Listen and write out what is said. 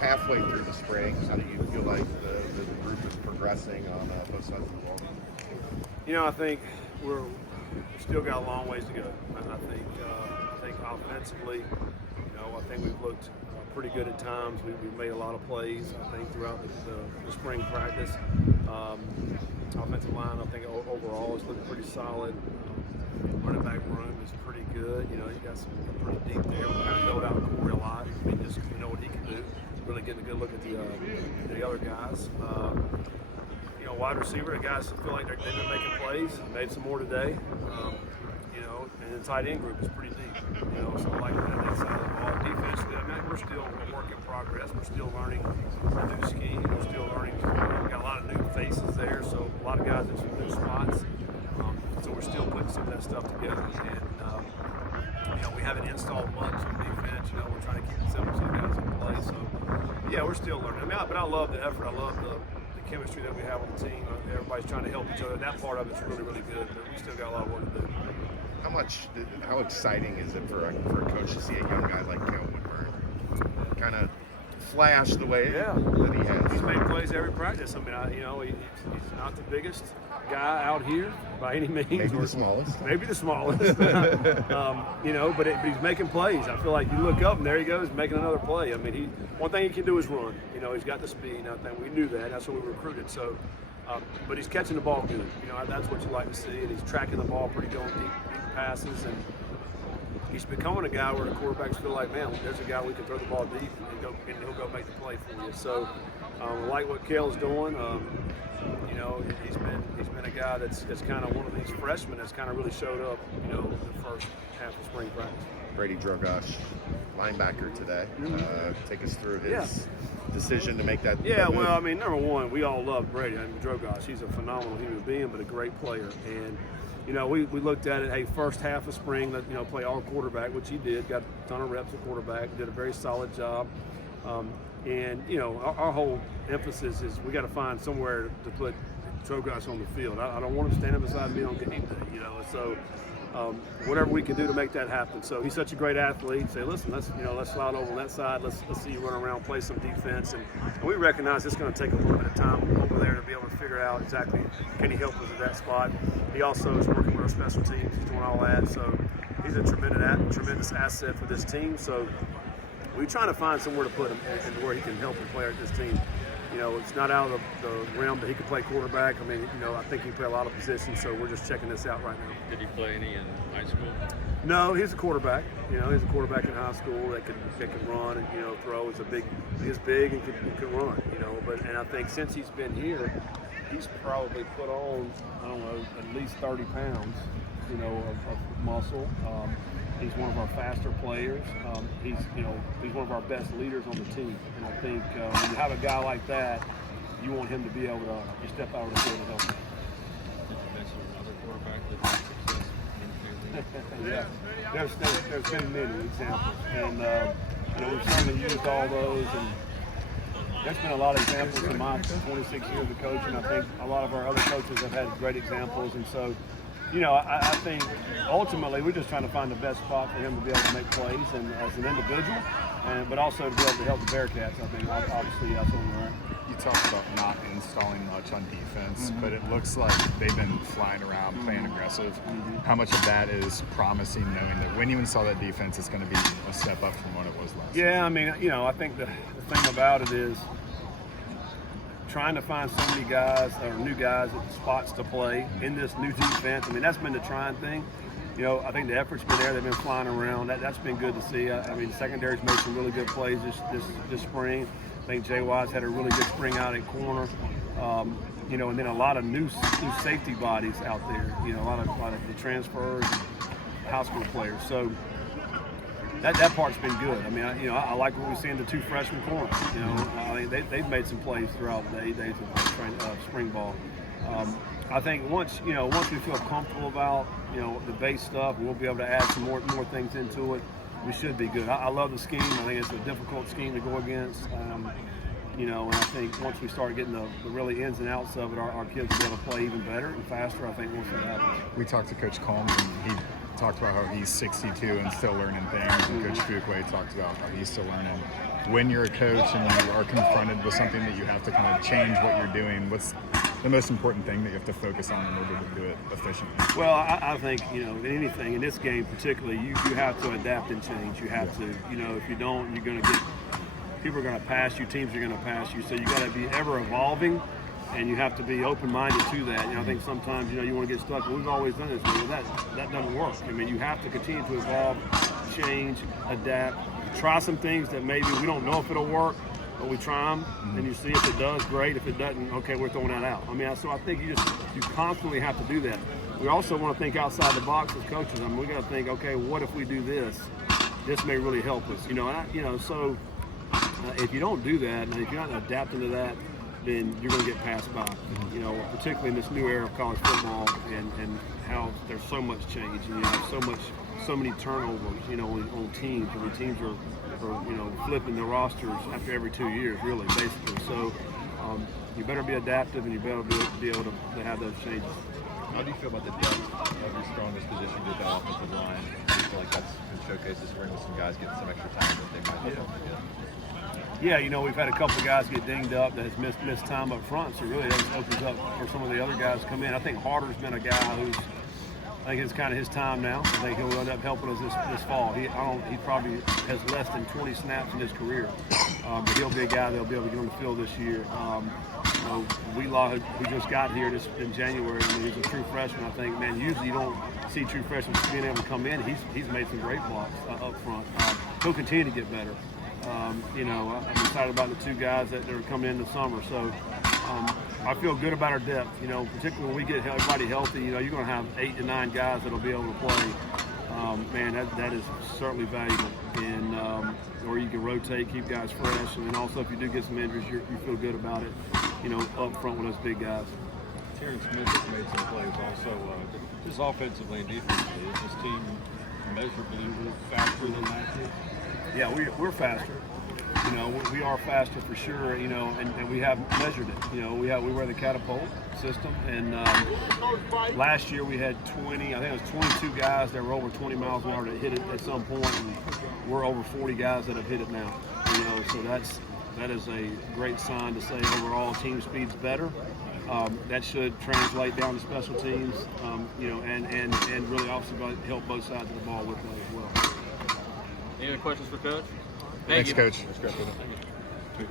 Halfway through the spring, how do you feel like the group is progressing on both sides of the ball? I think we're still got a long ways to go. And I think offensively, I think we've looked pretty good at times. We've made a lot of plays, I think, throughout the spring practice. Offensive line, I think overall is looking pretty solid. Running back room is pretty good. You got some pretty deep there. We kind of yelled out Corey a lot. Just we know what he can do. Really getting a good look at the other guys. Wide receiver, the guys feel like they've been making plays. Made some more today. And the tight end group is pretty deep. So like that side of the ball. Defensively, we're still a work in progress. We're still learning a new scheme. We're still learning. We got a lot of new faces there, so a lot of guys in some new spots. So we're still putting some of that stuff together. And we haven't installed much on defense. We're trying to keep some guys in play. So yeah, we're still learning. But I love the effort. I love the chemistry that we have on the team. Everybody's trying to help each other. That part of it's really, really good. But we still got a lot of work to do. How exciting is it for a coach to see a young guy like Cale Woodburn kind of flash the way that he has? He's made plays every practice. He's not the biggest guy out here by any means. Maybe the smallest. Maybe the smallest. But he's making plays. I feel like you look up and there he goes making another play. One thing he can do is run. He's got the speed. I think we knew that. That's what we recruited. So. But he's catching the ball good. That's what you like to see. And he's tracking the ball pretty going deep passes. And he's becoming a guy where the quarterbacks feel like, man, there's a guy we can throw the ball deep and he'll go make the play for you. So I like what Kale's doing. He's been a guy that's kind of one of these freshmen that's kind of really showed up, the first half of spring practice. Brady Drogosh, linebacker today. Take us through his decision to make that. Yeah, well, number one, we all love Brady. Drogosh, he's a phenomenal human being, but a great player. And, we looked at it, first half of spring, play all quarterback, which he did, got a ton of reps at quarterback, did a very solid job. Our whole emphasis is we got to find somewhere to put Drogosh on the field. I don't want him standing beside me on game day, so whatever we can do to make that happen. So he's such a great athlete. Say, listen, let's slide over on that side. Let's see you run around, play some defense, and we recognize it's going to take a little bit of time over there to be able to figure out exactly can he help us at that spot. He also is working with our special teams. He's doing all that. So he's a tremendous asset for this team. So we're trying to find somewhere to put him and where he can help and play at this team. It's not out of the realm that he can play quarterback. I think he can play a lot of positions, so we're just checking this out right now. Did he play any in high school? No, he's a quarterback. He's a quarterback in high school that can run and, throw. He's big and can run, and I think since he's been here, he's probably put on, at least 30 pounds, of muscle. He's one of our faster players. He's one of our best leaders on the team. And I think when you have a guy like that, you want him to be able to step out of the field and help. Did you mention another quarterback that had success in Yeah, there's been many examples, and we've certainly used all those. And there's been a lot of examples in my 26 years of coaching. I think a lot of our other coaches have had great examples, and so. I think ultimately we're just trying to find the best spot for him to be able to make plays and as an individual, but also to be able to help the Bearcats. I think obviously that's what we're at. You talked about not installing much on defense, but it looks like they've been flying around, playing aggressive. How much of that is promising, knowing that when you install that defense, it's going to be a step up from what it was last year? Yeah, I think the thing about it is trying to find so many guys or new guys at the spots to play in this new defense. That's been the trying thing. I think the effort's been there. They've been flying around. That's been good to see. The secondary's made some really good plays this spring. I think Jay Wise had a really good spring out at corner. And then a lot of new safety bodies out there. A lot of the transfers, high school players. So that part's been good. I like what we see in the two freshman corners. They've made some plays throughout the 8 days of spring ball. I think once we feel comfortable about the base stuff, we'll be able to add some more things into it. We should be good. I love the scheme. I think it's a difficult scheme to go against. And I think once we start getting the really ins and outs of it, our kids will be able to play even better and faster, I think, once that happens. We talked to Coach Combs, and he talked about how he's 62 and still learning things, and Coach Fuquay talked about how he's still learning. When you're a coach and you are confronted with something that you have to kind of change what you're doing, what's the most important thing that you have to focus on in order to do it efficiently? Well, I think, in anything, in this game particularly, you have to adapt and change. You have to, if you don't, you're going to get, people are going to pass you, teams are going to pass you. So you got to be ever evolving, and you have to be open-minded to that. I think sometimes, you want to get stuck, and we've always done this, but that doesn't work. You have to continue to evolve, change, adapt, try some things that maybe we don't know if it'll work, but we try them, and you see if it does, great. If it doesn't, okay, we're throwing that out. So I think you constantly have to do that. We also want to think outside the box as coaches. We got to think, okay, what if we do this? This may really help us. So if you don't do that, and if you're not adapting to that, then you're going to get passed by. Particularly in this new era of college football, and how there's so much change, and so many turnovers, on teams. Teams are flipping the rosters after every 2 years, really, basically. So you better be adaptive, and you better be able to have those changes. How do you feel about the depth of your strongest position with the offensive line? Do you feel like that's been showcased this spring with some guys getting some extra time that they might not get? Yeah, we've had a couple of guys get dinged up that has missed time up front, so really that opens up for some of the other guys to come in. I think Harder's been a guy who's, I think it's kind of his time now. I think he'll end up helping us this fall. He probably has less than 20 snaps in his career, but he'll be a guy that'll be able to get on the field this year. Wheelaw, who just got here in January, he's a true freshman. I think, man, usually you don't see true freshmen being able to come in. He's made some great blocks up front. He'll continue to get better. I'm excited about the two guys that are coming in the summer. So I feel good about our depth. Particularly when we get everybody healthy. You're going to have 8 to 9 guys that'll be able to play. Man, that is certainly valuable. And or you can rotate, keep guys fresh, and then also if you do get some injuries, you feel good about it. Up front with those big guys. Terrence Smith has made some plays also, just offensively and defensively. Is this team measurably faster than last year? Yeah, we're faster. We are faster for sure. And we have measured it. We wear the catapult system, and last year we had 20. I think it was 22 guys that were over 20 miles an hour that hit it at some point, and we're over 40 guys that have hit it now. So that is a great sign to say overall team speed's better. That should translate down to special teams, and really obviously help both sides of the ball with that as well. Any other questions for Coach? Thanks, Coach. That's great.